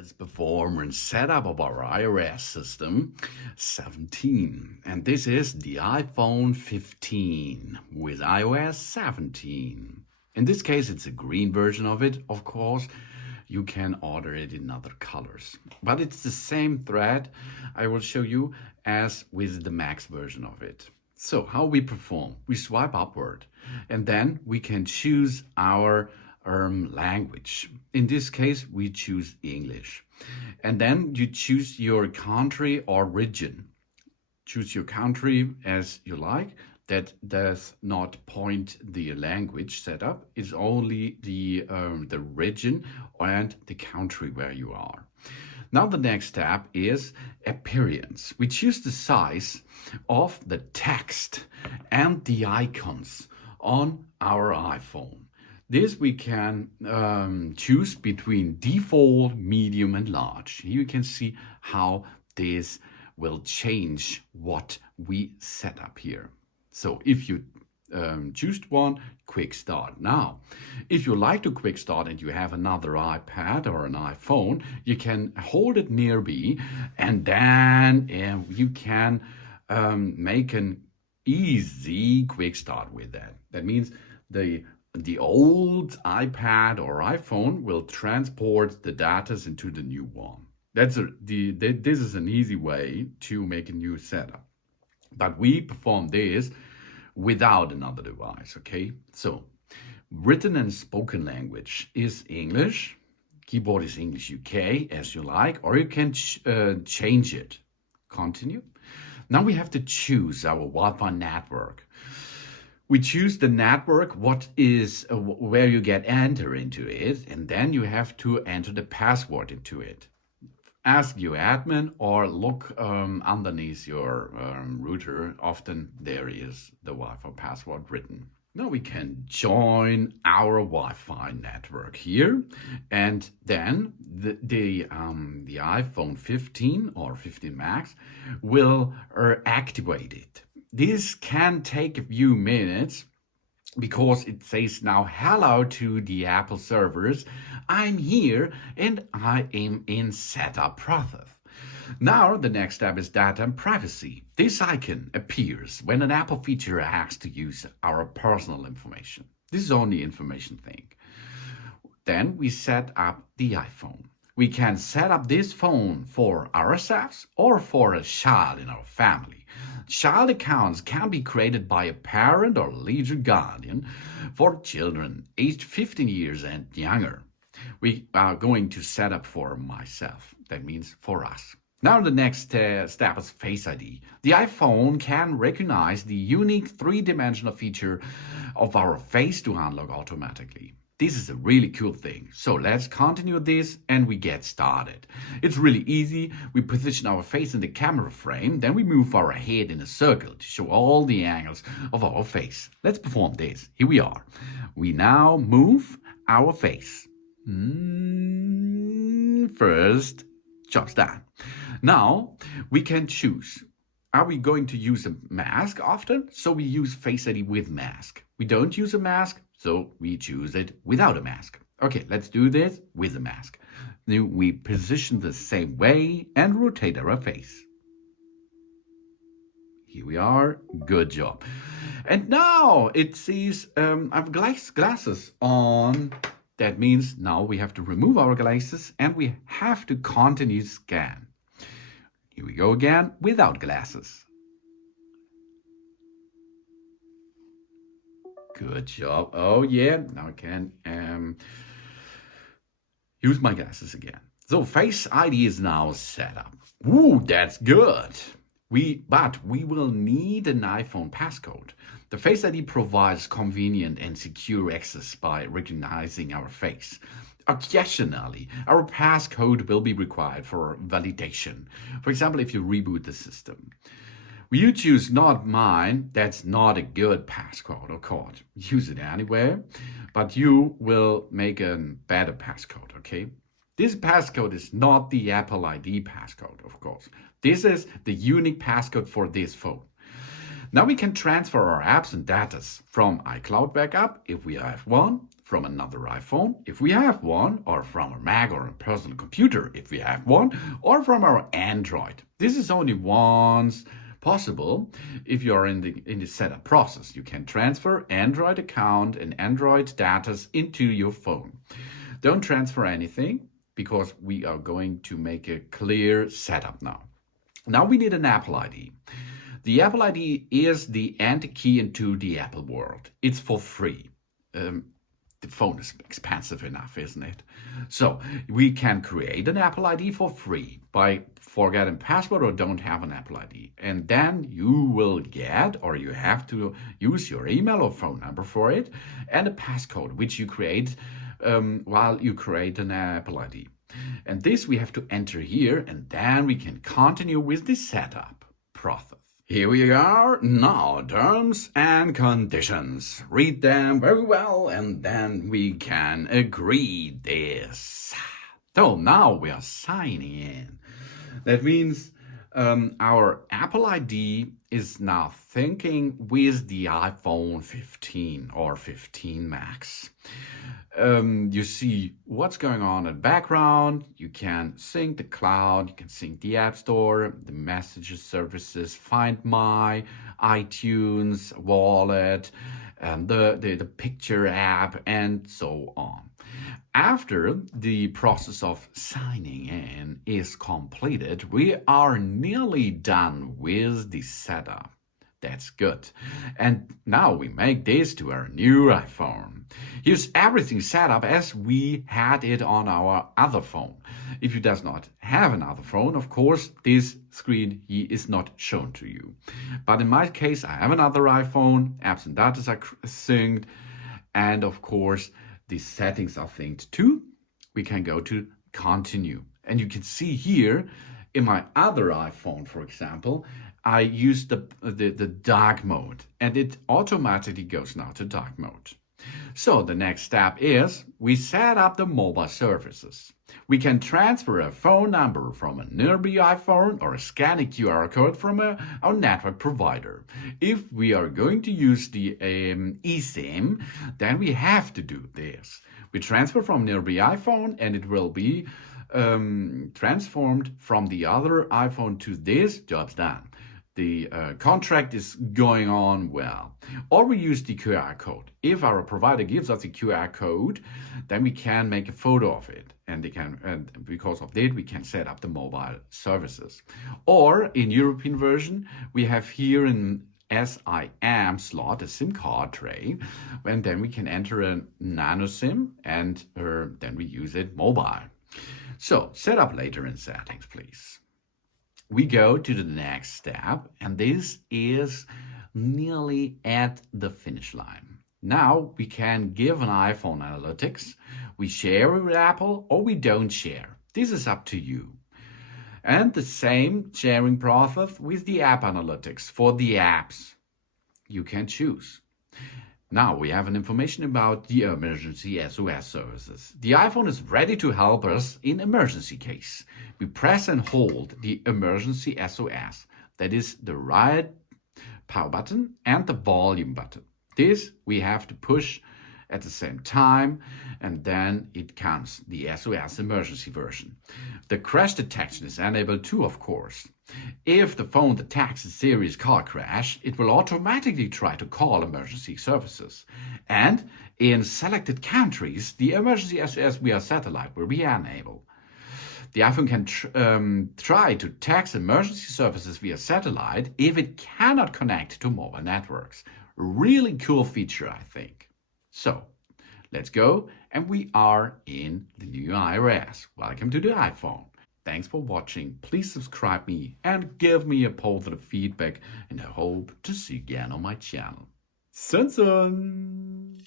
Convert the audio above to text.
Let's perform a setup of our iOS system 17. And this is the iPhone 15 with iOS 17. In this case, it's a green version of it, of course. You can order it in other colors. But it's the same thread I will show you as with the Max version of it. So how we perform? We swipe upward and then we can choose our language. In this case, we choose English. And then you choose your country or region. Choose your country as you like. That does not point the language setup. It's only the region and the country where you are. Now the next step is appearance. We choose the size of the text and the icons on our iPhone. This we can choose between default, medium, and large. Here you can see how this will change what we set up here. So if you choose one, quick start. Now, if you like to quick start and you have another iPad or an iPhone, you can hold it nearby and then you can make an easy quick start with that. That means the old iPad or iPhone will transport the data into the new one. This is an easy way to make a new setup. But we perform this without another device, okay? So, written and spoken language is English. Keyboard is English UK, as you like, or you can change it. Continue. Now we have to choose our Wi-Fi network. We choose the network, where you get enter into it, and then you have to enter the password into it. Ask your admin or look underneath your router. Often there is the Wi-Fi password written. Now we can join our Wi-Fi network here, and then the iPhone 15 or 15 Max will activate it. This can take a few minutes because it says now hello to the Apple servers. I'm here and I am in setup process. Now the next step is data and privacy. This icon appears when an Apple feature asks to use our personal information. This is only information thing. Then we set up the iPhone. We can set up this phone for ourselves or for a child in our family. Child accounts can be created by a parent or legal guardian for children aged 15 years and younger. We are going to set up for myself. That means for us. Now the next step is Face ID. The iPhone can recognize the unique three-dimensional feature of our face to unlock automatically. This is a really cool thing. So let's continue this and we get started. It's really easy. We position our face in the camera frame, then we move our head in a circle to show all the angles of our face. Let's perform this. Here we are. We now move our face. First, job's done. Now we can choose. Are we going to use a mask often? So we use Face ID with mask. We don't use a mask, so we choose it without a mask. Okay, let's do this with a mask. Then we position the same way and rotate our face. Here we are. Good job. And now it says I have glasses on. That means now we have to remove our glasses and we have to continue scan. Here we go again without glasses. Good job. Oh yeah, now I can use my glasses again. So Face ID is now set up. Ooh, that's good. But we will need an iPhone passcode. The Face ID provides convenient and secure access by recognizing our face. Occasionally, our passcode will be required for validation. For example, if you reboot the system. You choose not mine, that's not a good passcode, of course. Use it anyway, but you will make a better passcode, okay? This passcode is not the Apple ID passcode, of course. This is the unique passcode for this phone. Now we can transfer our apps and data from iCloud backup, if we have one, from another iPhone, if we have one, or from a Mac or a personal computer, if we have one, or from our Android. This is only once possible if you're in the setup process. You can transfer Android account and Android data into your phone. Don't transfer anything because we are going to make a clear setup now. Now we need an Apple ID. The Apple ID is the entry key into the Apple world. It's for free. The phone is expensive enough, isn't it? So we can create an Apple ID for free by forgetting password or don't have an Apple ID. And then you will get, or you have to use your email or phone number for it, and a passcode, which you create while you create an Apple ID. And this we have to enter here, and then we can continue with the setup process. Here we are, now terms and conditions. Read them very well and then we can agree this. So now we are signing in. That means our Apple ID is now syncing with the iPhone 15 or 15 Max. You see what's going on in the background. You can sync the cloud, you can sync the App Store, the messages services, Find My, iTunes, Wallet, and the Picture app, and so on. After the process of signing in is completed, we are nearly done with the setup. That's good. And now we make this to our new iPhone. Here's everything set up as we had it on our other phone. If you does not have another phone, of course, this screen here is not shown to you. But in my case, I have another iPhone, apps and data are synced, and of course, the settings are synced too. We can go to continue. And you can see here in my other iPhone, for example, I use the dark mode and it automatically goes now to dark mode. So the next step is we set up the mobile services. We can transfer a phone number from a nearby iPhone or scan a QR code from our network provider. If we are going to use the eSIM, then we have to do this. We transfer from nearby iPhone and it will be transformed from the other iPhone to this, job's done. The contract is going on well. Or we use the QR code. If our provider gives us the QR code, then we can make a photo of it. And because of that, we can set up the mobile services. Or in European version, we have here an SIM slot, a SIM card tray, and then we can enter a nano SIM and then we use it mobile. So set up later in settings, please. We go to the next step, and this is nearly at the finish line. Now we can give an iPhone analytics. We share with Apple or we don't share. This is up to you. And the same sharing process with the app analytics for the apps. You can choose. Now we have an information about the emergency SOS services. The iPhone is ready to help us in emergency case. We press and hold the emergency SOS. That is the right power button and the volume button. This we have to push at the same time, and then it comes the SOS emergency version. The crash detection is enabled too, of course. If the phone detects a serious car crash, it will automatically try to call emergency services. And in selected countries, the emergency SOS via satellite will be enabled. The iPhone can try to text emergency services via satellite if it cannot connect to mobile networks. Really cool feature, I think. So, let's go, and we are in the new iOS. Welcome to the iPhone. Thanks for watching. Please subscribe me and give me a positive feedback, and I hope to see you again on my channel. Sun sun!